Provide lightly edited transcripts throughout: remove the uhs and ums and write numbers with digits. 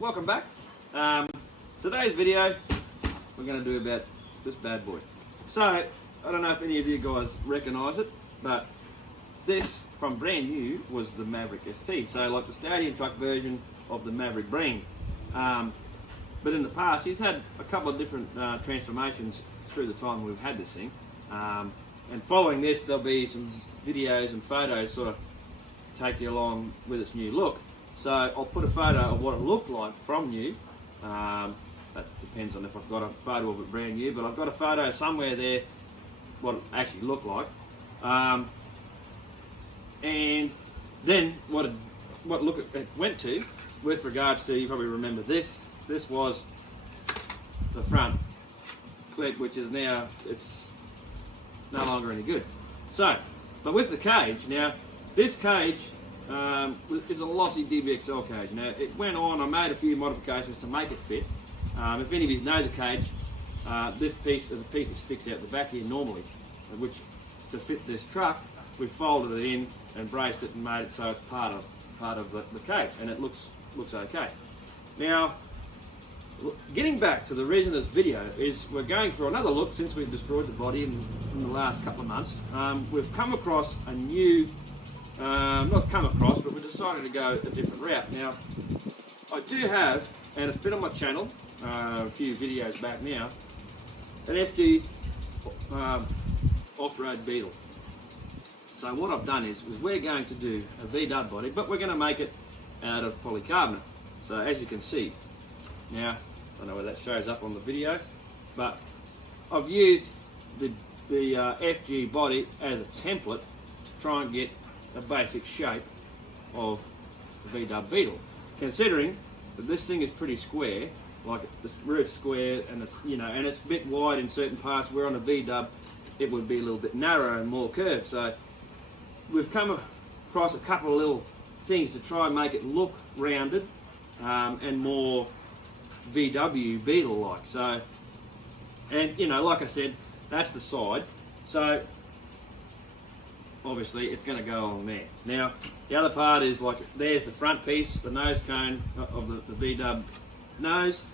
welcome back. Today's video we're going to do about this bad boy. So I don't know if any of you guys recognise it, but this from brand new was the Maverick ST, so like the stadium truck version of the Maverick brand. But in the past he's had a couple of different transformations through the time we've had this thing, and following this there'll be some videos and photos sort of take you along with its new look. So I'll put a photo of what it looked like from new. That depends on if I've got a photo of it brand new, but I've got a photo somewhere there what it actually looked like. And then what look it went to with regards to, you probably remember this was the front clip, which is now, it's no longer any good. So, but with the cage, now this cage is a lossy DBXL cage. Now it went on, I made a few modifications to make it fit. If any of you know the cage, this piece is a piece that sticks out the back here normally, which to fit this truck, we folded it in and braced it and made it so it's part of the cage, and it looks okay. Now, getting back to the reason of this video is we're going for another look since we've destroyed the body in the last couple of months. We've come across a new, not come across, but we decided to go a different route. Now, I do have, and it's been on my channel a few videos back now, an FG off-road Beetle. So what I've done is we're going to do a V-dub body, but we're going to make it out of polycarbonate. So as you can see, now, I don't know whether that shows up on the video, but I've used the FG body as a template to try and get a basic shape of the V-dub Beetle. Considering that this thing is pretty square, like the roof square, and it's, you know, and it's a bit wide in certain parts, where on a V-dub it would be a little bit narrow and more curved. So we've come across a couple of little things to try and make it look rounded and more VW Beetle like. So, and you know, like I said, that's the side, so obviously it's going to go on there. Now the other part is, like, there's the front piece, the nose cone of the V-dub nose,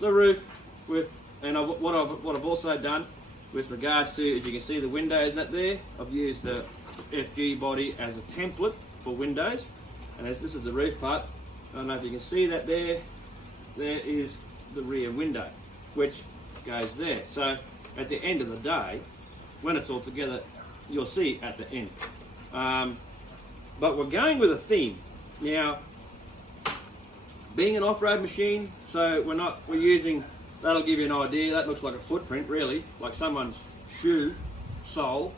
the roof with, and what I've also done with regards to, as you can see, the windows, isn't that there? I've used the FG body as a template for windows, and as this is the roof part, I don't know if you can see that there is the rear window, which goes there. So at the end of the day, when it's all together, you'll see at the end. But we're going with a theme. Now, being an off-road machine, so we're using, that'll give you an idea, that looks like a footprint really, like someone's shoe sole,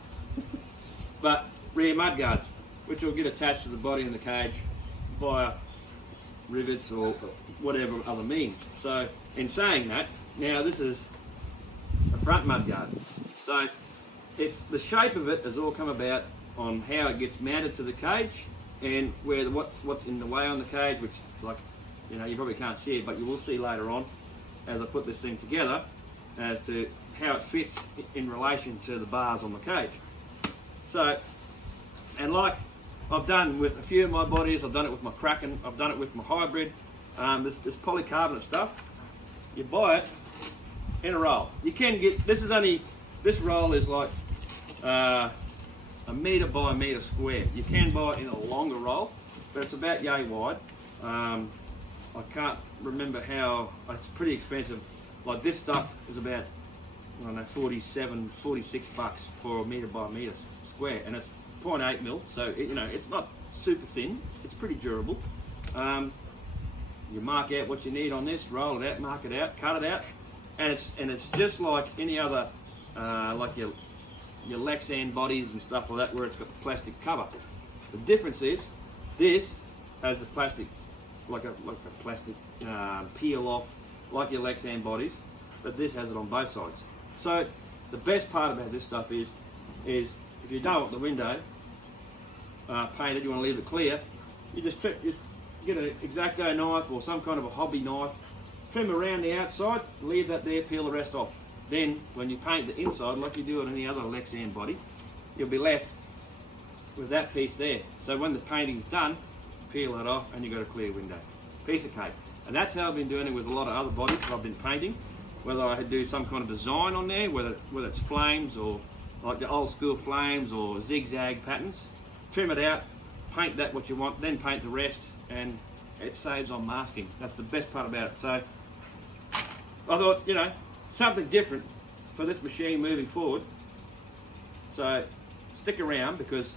but rear mudguards, which will get attached to the body and the cage via rivets or whatever other means. So in saying that, now this is a front mudguard. So it's, the shape of it has all come about on how it gets mounted to the cage, and where what's in the way on the cage, which, like, you know, you probably can't see it, but you will see later on as I put this thing together, as to how it fits in relation to the bars on the cage. So, and like I've done with a few of my bodies, I've done it with my Kraken, I've done it with my hybrid, this polycarbonate stuff, you buy it in a roll. You can get, this roll is like a metre by a metre square. You can buy it in a longer roll, but it's about yay wide. I can't remember how, it's pretty expensive. Like this stuff is about, I don't know, 46 bucks for a metre by a metre square, and it's 0.8 mil, so you know, it's not super thin, it's pretty durable. You mark out what you need on this, roll it out, mark it out, cut it out, and it's just like any other, like your Lexan bodies and stuff like that, where it's got the plastic cover. The difference is this has the plastic, like a plastic peel off, like your Lexan bodies, but this has it on both sides. So the best part about this stuff is if you don't want the window painted, you want to leave it clear, you just get an X-Acto knife or some kind of a hobby knife, trim around the outside, leave that there, peel the rest off. Then when you paint the inside, like you do on any other Lexan body, you'll be left with that piece there. So when the painting's done, peel that off and you've got a clear window. piece of cake. And that's how I've been doing it with a lot of other bodies that I've been painting. Whether I do some kind of design on there, whether it's flames or like the old school flames or zigzag patterns, trim it out, paint that what you want, then paint the rest, and it saves on masking. That's the best part about it. So I thought, you know, something different for this machine moving forward. So stick around, because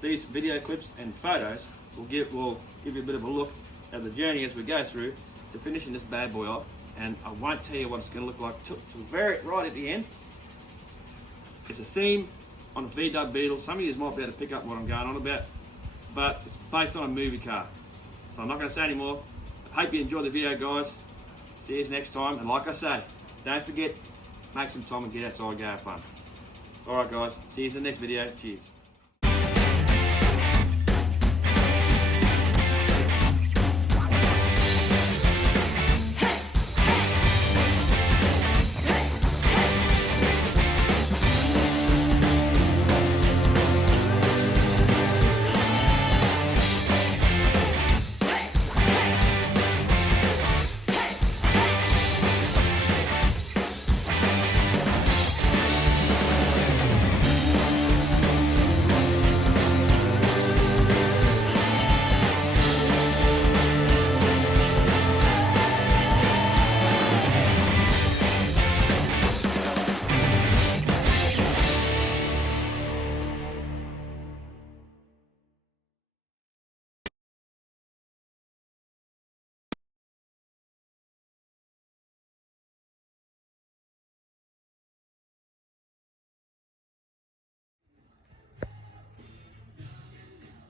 these video clips and photos will give you a bit of a look at the journey as we go through to finishing this bad boy off. And I won't tell you what it's going to look like till right at the end. It's a theme on a VW Beetle. Some of you might be able to pick up what I'm going on about, but it's based on a movie car. So I'm not going to say any more. I hope you enjoyed the video, guys. See you next time. And like I say, don't forget, make some time and get outside and go have fun. Alright guys, see you in the next video. Cheers.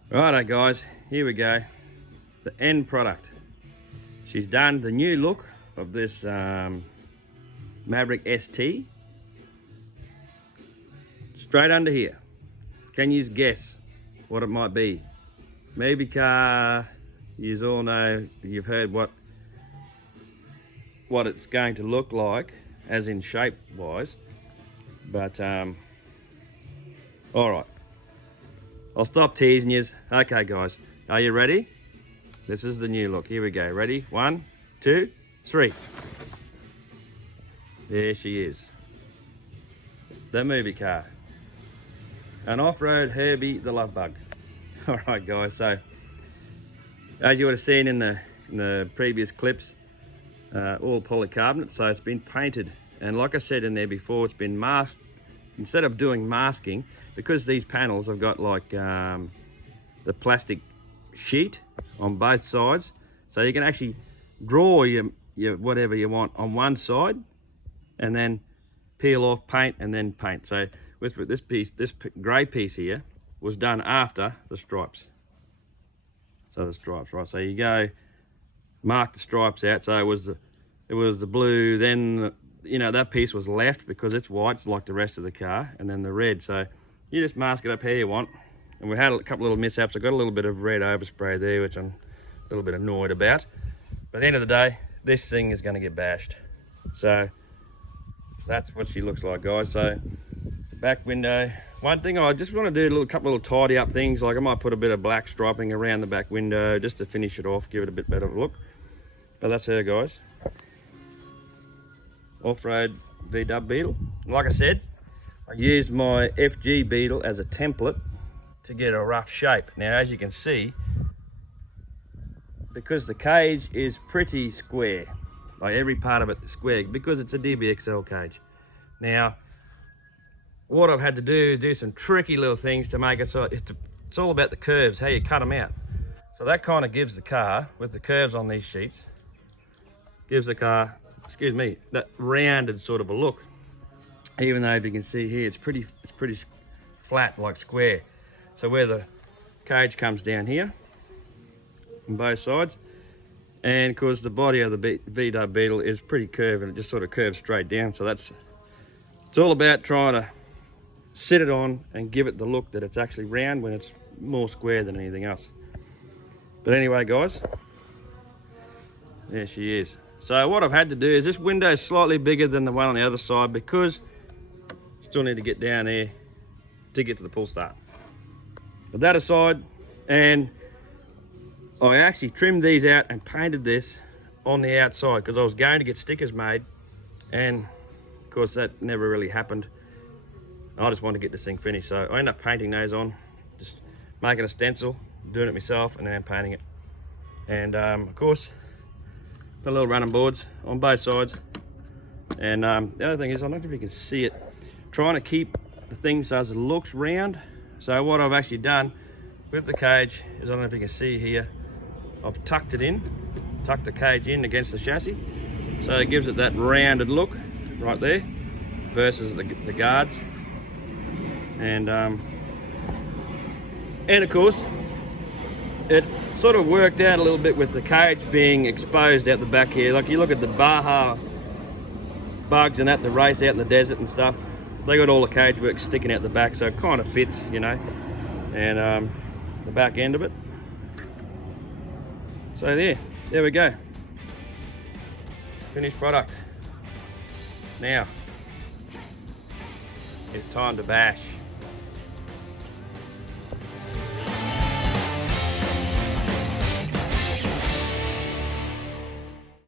Righto guys, here we go, the end product. She's done the new look of this Maverick ST. Straight under here, can you guess what it might be? Movie car, you all know, you've heard what it's going to look like, as in shape wise, but alright. I'll stop teasing yous. Okay guys, are you ready? This is the new look. Here we go. Ready? 1, 2, 3. There she is. The movie car. An off-road Herbie the Love Bug. Alright guys, so as you would have seen in the previous clips, all polycarbonate, so it's been painted. And like I said in there before, it's been masked. Instead of doing masking, because these panels have got like the plastic sheet on both sides, so you can actually draw your whatever you want on one side and then peel off, paint, and then paint. So with this piece, this grey piece here was done after the stripes. So the stripes, right? So you go mark the stripes out. So it was the blue, then you know, that piece was left because it's white, it's like the rest of the car, and then the red. So you just mask it up how you want. And we had a couple little mishaps. I got a little bit of red overspray there, which I'm a little bit annoyed about. But at the end of the day, this thing is going to get bashed. So that's what she looks like, guys. So back window. One thing I just want to do, a couple little tidy up things, like I might put a bit of black striping around the back window just to finish it off, give it a bit better look. But that's her, guys. Off-road VW Beetle. Like I said, I used my FG Beetle as a template to get a rough shape. Now as you can see, because the cage is pretty square, like every part of it is square, because it's a DBXL cage. Now what I've had to do some tricky little things to make it so it's all about the curves, how you cut them out. So that kind of gives the car, with the curves on these sheets, gives the car, excuse me, that rounded sort of a look. Even though if you can see here, it's pretty flat, like square. So where the cage comes down here on both sides, and of course the body of the VW Beetle is pretty curved, and it just sort of curves straight down. So it's all about trying to sit it on and give it the look that it's actually round when it's more square than anything else. But anyway guys, there she is. So what I've had to do is, this window is slightly bigger than the one on the other side because still need to get down there to get to the pull start. But that aside, and I actually trimmed these out and painted this on the outside because I was going to get stickers made, and of course that never really happened. I just wanted to get this thing finished, so I ended up painting those on, just making a stencil, doing it myself, and then painting it. And of course, the little running boards on both sides. And the other thing is, I don't know if you can see it, trying to keep the thing so it looks round. So what I've actually done with the cage is, I don't know if you can see here, I've tucked it in, tucked the cage in against the chassis, so it gives it that rounded look right there versus the guards. And of course, it sort of worked out a little bit with the cage being exposed out the back here. Like you look at the Baja bugs and that, the race out in the desert and stuff, they got all the cage work sticking out the back, so it kind of fits, you know. And the back end of it. So there we go. Finished product. Now, it's time to bash.